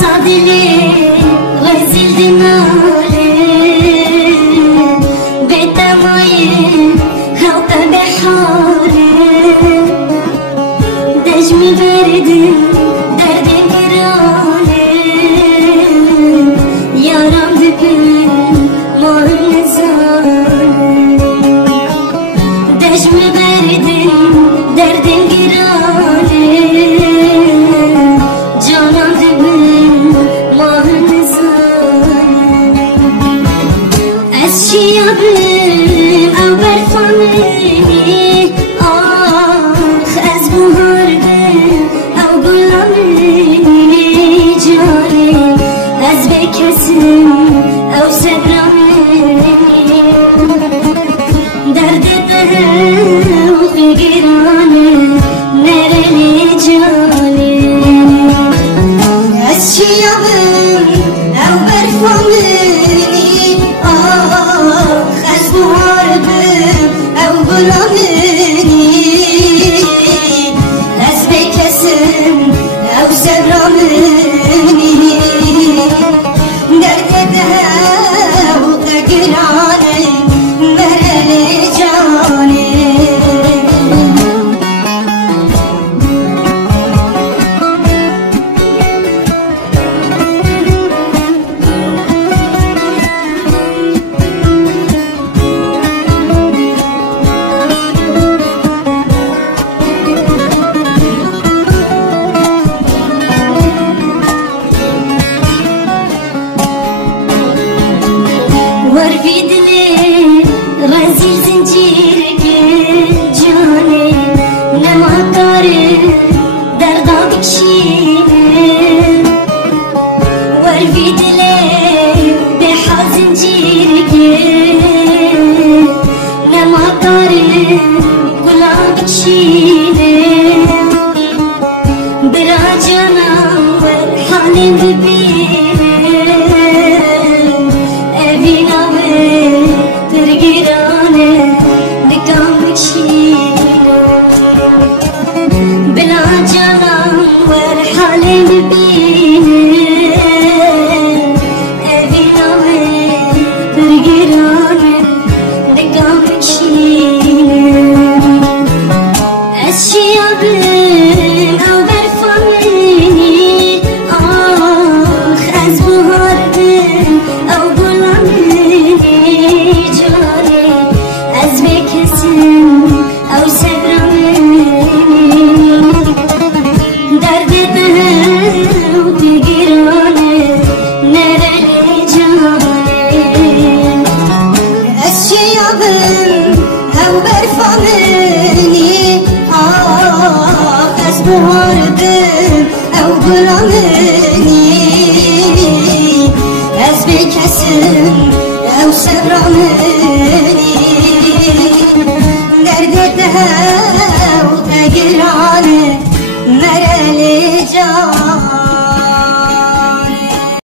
صادلي غزل دمالي بتموي هوقا بحالي دجمي برد درد قرالي يا رب بكل مهنزاني دجمي برد درد قرالي جانا بكل مهنزاني أشيابي أو برفاني آخ از بهار أو غلامي جاري از بكسم أو سبرامي درد بهوق گراني نرلي جاري أشيابي أو برفاني ورفيدني غزل زنجيرك جاني لما طاري دردك شيني ورفيدني بحال زنجيرك لما طاري قلبك شيني براجنا والحالي ببيني بهاردم أو غلامني از بكسم أو سبرامني درد ده و تقرانه مرالي جان